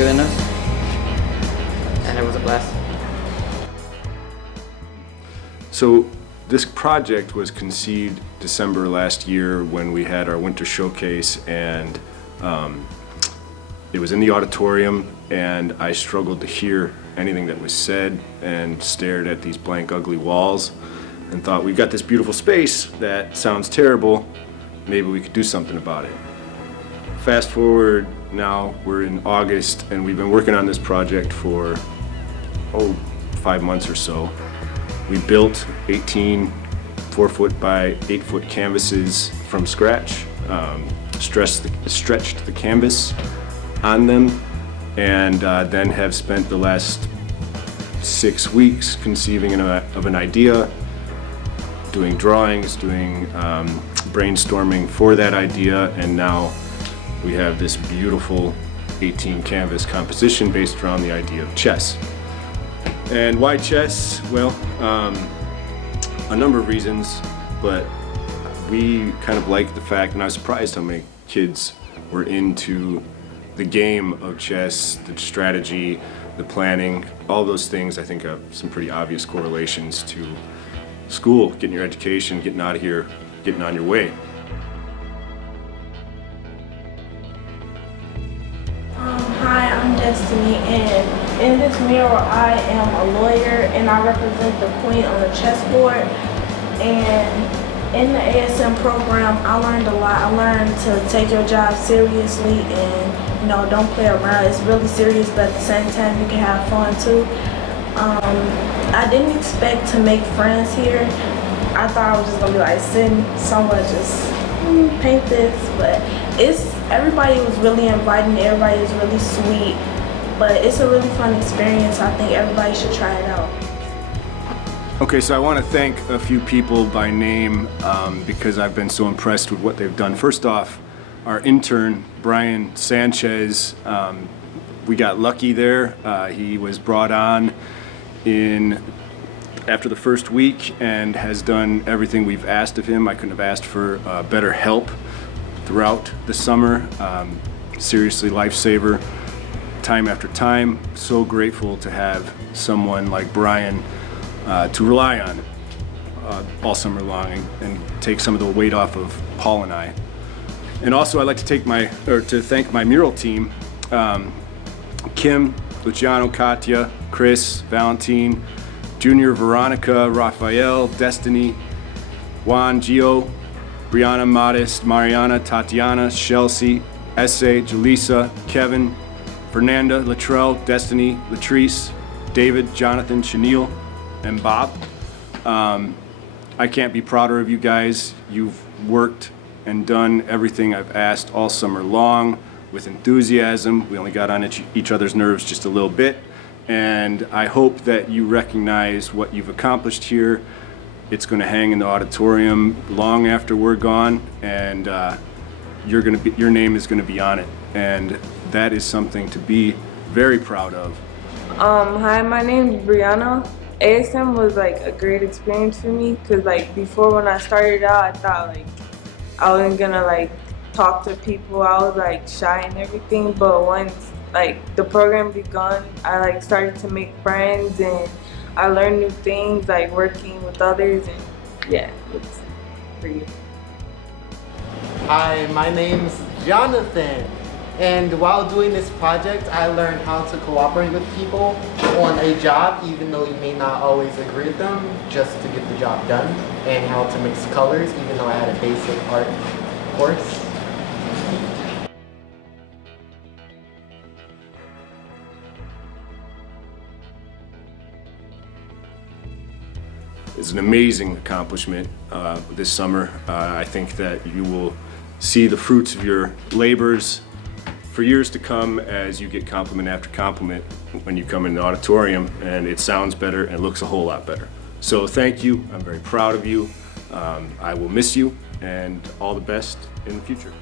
bigger than us, and it was a blast. So this project was conceived December last year when we had our winter showcase, and it was in the auditorium, and I struggled to hear anything that was said and stared at these blank, ugly walls and thought, we've got this beautiful space that sounds terrible, maybe we could do something about it. Fast forward, now we're in August, and we've been working on this project for 5 months or so. We built 18 4-foot by 8-foot canvases from scratch, stretched the canvas on them, and then have spent the last 6 weeks conceiving of an idea, doing drawings, doing brainstorming for that idea, and now we have this beautiful 18 canvas composition based around the idea of chess. And why chess? Well, a number of reasons, but we kind of like the fact, and I was surprised how many kids were into the game of chess, the strategy, the planning, all those things. I think have some pretty obvious correlations to school, getting your education, getting out of here, getting on your way. Hi, I'm Destiny, and in this mural I am a lawyer and I represent the queen on the chessboard. And in the ASM program I learned a lot. I learned to take your job seriously and don't play around. It's really serious, but at the same time you can have fun too. I didn't expect to make friends here. I thought I was just gonna be like sitting somewhere just paint this, but everybody was really inviting, everybody was really sweet, but it's a really fun experience. I think everybody should try it out. Okay, so I want to thank a few people by name because I've been so impressed with what they've done. First off, our intern, Brian Sanchez, we got lucky there. He was brought on after the first week and has done everything we've asked of him. I couldn't have asked for better help throughout the summer. Seriously, lifesaver, time after time. So grateful to have someone like Brian to rely on all summer long and take some of the weight off of Paul and I. And also I'd like to thank my mural team, Kim, Luciano, Katya, Chris, Valentine, Junior, Veronica, Raphael, Destiny, Juan, Gio, Brianna, Modest, Mariana, Tatiana, Chelsea, Essay, Jaleesa, Kevin, Fernanda, Latrell, Destiny, Latrice, David, Jonathan, Chenille, and Bob. I can't be prouder of you guys. You've worked and done everything I've asked all summer long with enthusiasm. We only got on each other's nerves just a little bit, and I hope that you recognize what you've accomplished here. It's going to hang in the auditorium long after we're gone, and your name is going to be on it, and that is something to be very proud of. Hi, my name is Brianna. ASM was like a great experience for me because like before when I started out, I thought like I wasn't gonna like talk to people. I was like shy and everything, but once like the program begun, I like started to make friends and I learned new things like working with others, and yeah, it's pretty. Hi, my name's Jonathan, and while doing this project I learned how to cooperate with people on a job even though you may not always agree with them, just to get the job done, and how to mix colors even though I had a basic art course. It's an amazing accomplishment this summer. I think that you will see the fruits of your labors for years to come as you get compliment after compliment when you come in the auditorium, and it sounds better and looks a whole lot better. So thank you. I'm very proud of you. I will miss you, and all the best in the future.